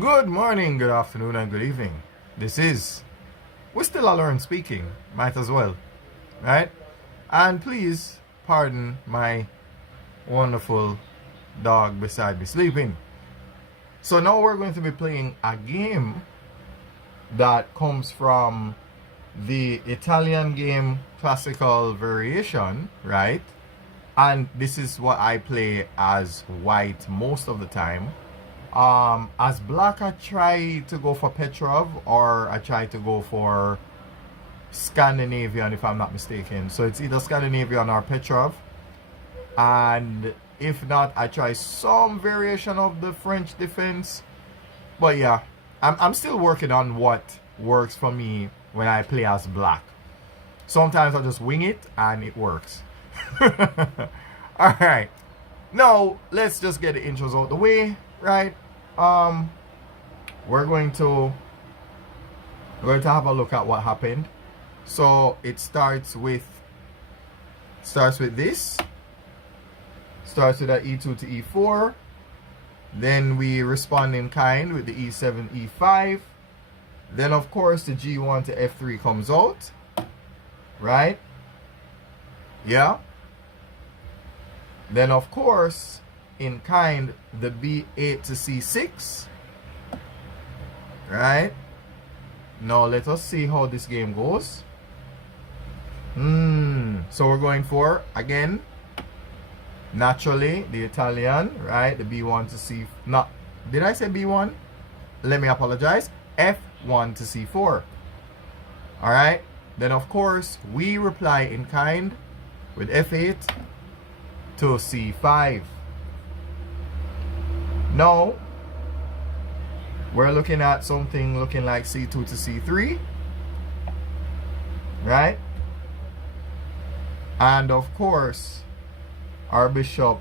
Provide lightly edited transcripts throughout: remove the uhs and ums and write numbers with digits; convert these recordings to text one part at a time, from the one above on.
Good morning, good afternoon, and good evening. This is We're Still Alone speaking. Might as well, right? And please pardon my wonderful dog beside me sleeping. So now we're going to be playing a game that comes from the Italian game Classical Variation, right? And this is what I play as white most of the time. As black, I try to go for Petrov, or I try to go for Scandinavian, if I'm not mistaken. So it's either Scandinavian or Petrov. And if not, I try some variation of the French defense. But yeah, I'm still working on what works for me when I play as black. Sometimes I just wing it and it works. Alright. Now, let's just get the intros out the way, right? We're going to have a look at what happened. So it starts with this. Starts with an e2 to e4. Then we respond in kind with the e7, e5. Then of course the g1 to f3 comes out. Right? Yeah. Then of course in kind the b8 to c6. Right? Now let us see how this game goes. So we're going for, again, naturally, the Italian, right? The b1 to c... Not, did I say b1? Let me apologize. f1 to c4. Alright? Then of course, we reply in kind with f8 to c5. Now, we're looking at something looking like c2 to c3. Right? And of course, our bishop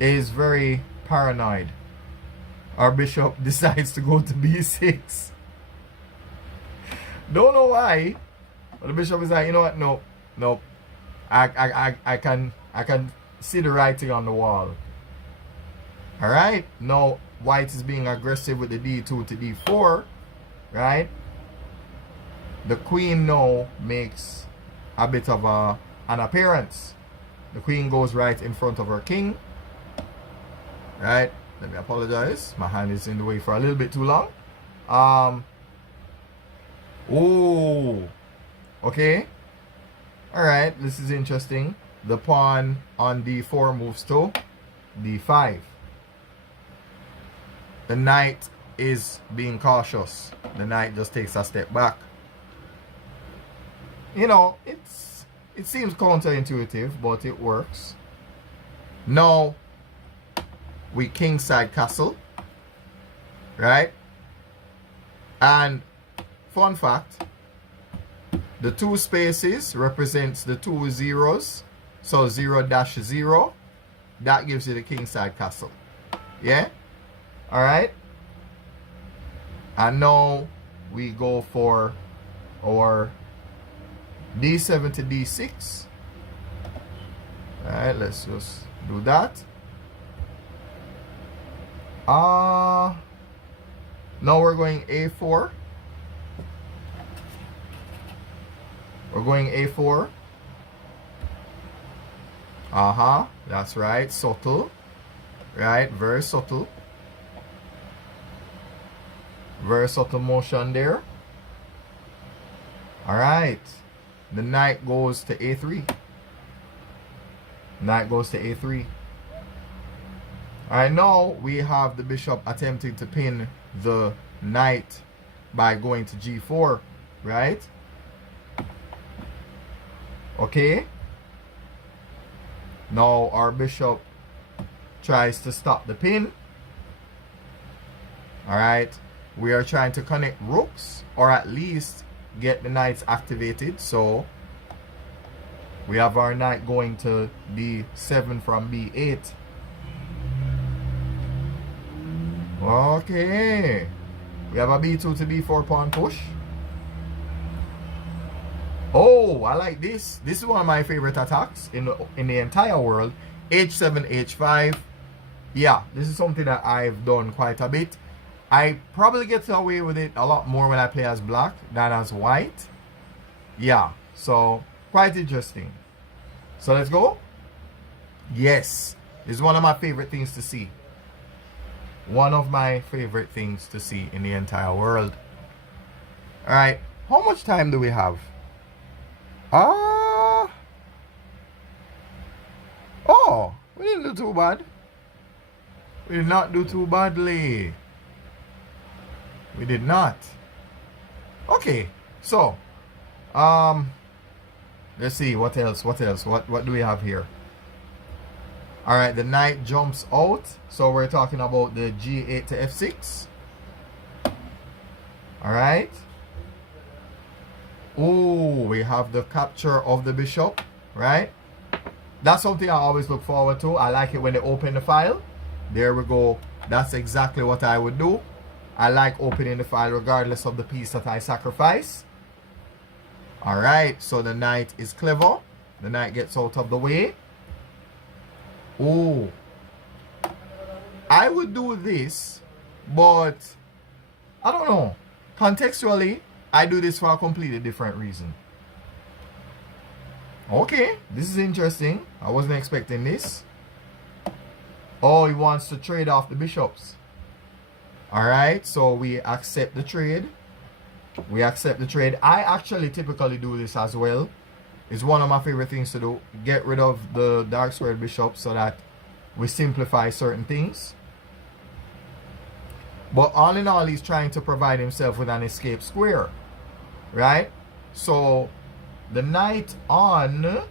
is very paranoid. Our bishop decides to go to b6. Don't know why, but the bishop is like, you know what? No. I can see the writing on the wall. Alright, now white is being aggressive with the d2 to d4, right? The queen now makes a bit of an appearance. The queen goes right in front of her king, right? Let me apologize, my hand is in the way for a little bit too long. Okay. Alright, this is interesting. The pawn on d4 moves to d5. The knight is being cautious. The knight just takes a step back. You know, it seems counterintuitive, but it works. Now, we kingside castle. Right? And, fun fact, the two spaces represents the two zeros. So 0-0, that gives you the kingside castle. Yeah? Alright? And now we go for our d7 to d6. Alright, let's just do that. Now we're going a4. We're going a4. That's right. Subtle. Right? Very subtle. Very subtle motion there. Alright. The knight goes to a3. Knight goes to a3. Alright, now we have the bishop attempting to pin the knight by going to g4. Right? Okay. Now our bishop tries to stop the pin. Alright. We are trying to connect rooks, or at least get the knights activated. So we have our knight going to d7 from b8. Okay. We have a b2 to b4 pawn push. Oh, I like this. This is one of my favorite attacks in the entire world. h7, h5. Yeah, this is something that I've done quite a bit. I probably get away with it a lot more when I play as black than as white. Yeah, so quite interesting. So let's go. Yes, it's one of my favorite things to see. One of my favorite things to see in the entire world. All right, how much time do we have? Oh, we didn't do too bad. We did not do too badly. We did not. Okay, so let's see what else. What do we have here? All right, the knight jumps out. So we're talking about the G8 to F6. All right. Oh, we have the capture of the bishop, right? That's something I always look forward to. I like it when they open the file. There we go. That's exactly what I would do. I like opening the file regardless of the piece that I sacrifice. All right, so the knight is clever. The knight gets out of the way. Oh, I would do this, but I don't know. Contextually, I do this for a completely different reason. Okay, this is interesting. I wasn't expecting this. Oh, he wants to trade off the bishops. Alright, so we accept the trade. We accept the trade. I actually typically do this as well. It's one of my favorite things to do. Get rid of the dark squared bishop so that we simplify certain things. But all in all, he's trying to provide himself with an escape square. Right? So the knight on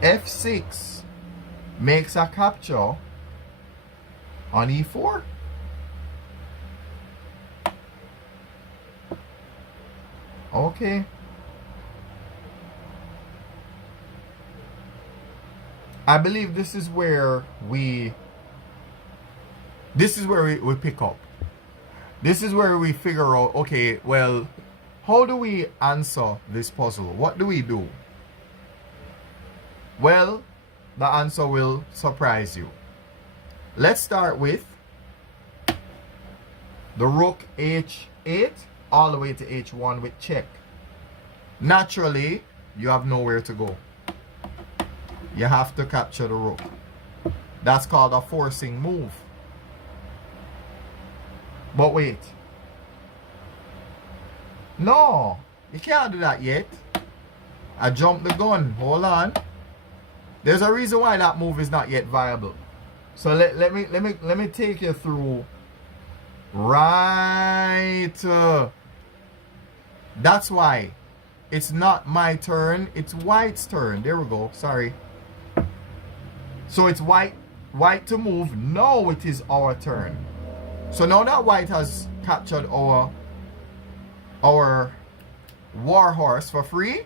F6 makes a capture on E4. Okay. I believe this is where we pick up. This is where we figure out, okay, well, how do we answer this puzzle? What do we do? Well, the answer will surprise you. Let's start with the rook H8 all the way to H1 with check. Naturally, you have nowhere to go. You have to capture the rook. That's called a forcing move. But wait. No, you can't do that yet. I jumped the gun. Hold on. There's a reason why that move is not yet viable. So let me take you through. Right. That's why it's not my turn. It's white's turn. There we go. Sorry. So it's white to move. No, it is our turn. So now that white has captured our war horse for free,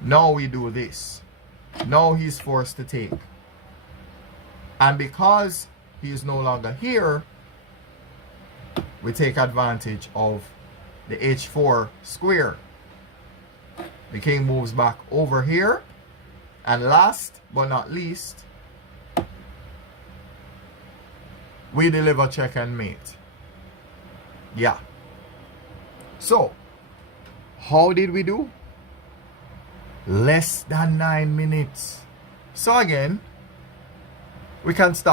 now we do this. Now he's forced to take. And because he is no longer here, we take advantage of the H4 square. The king moves back over here. And last but not least, we deliver check and mate. Yeah. So, how did we do? Less than 9 minutes. So again, we can stop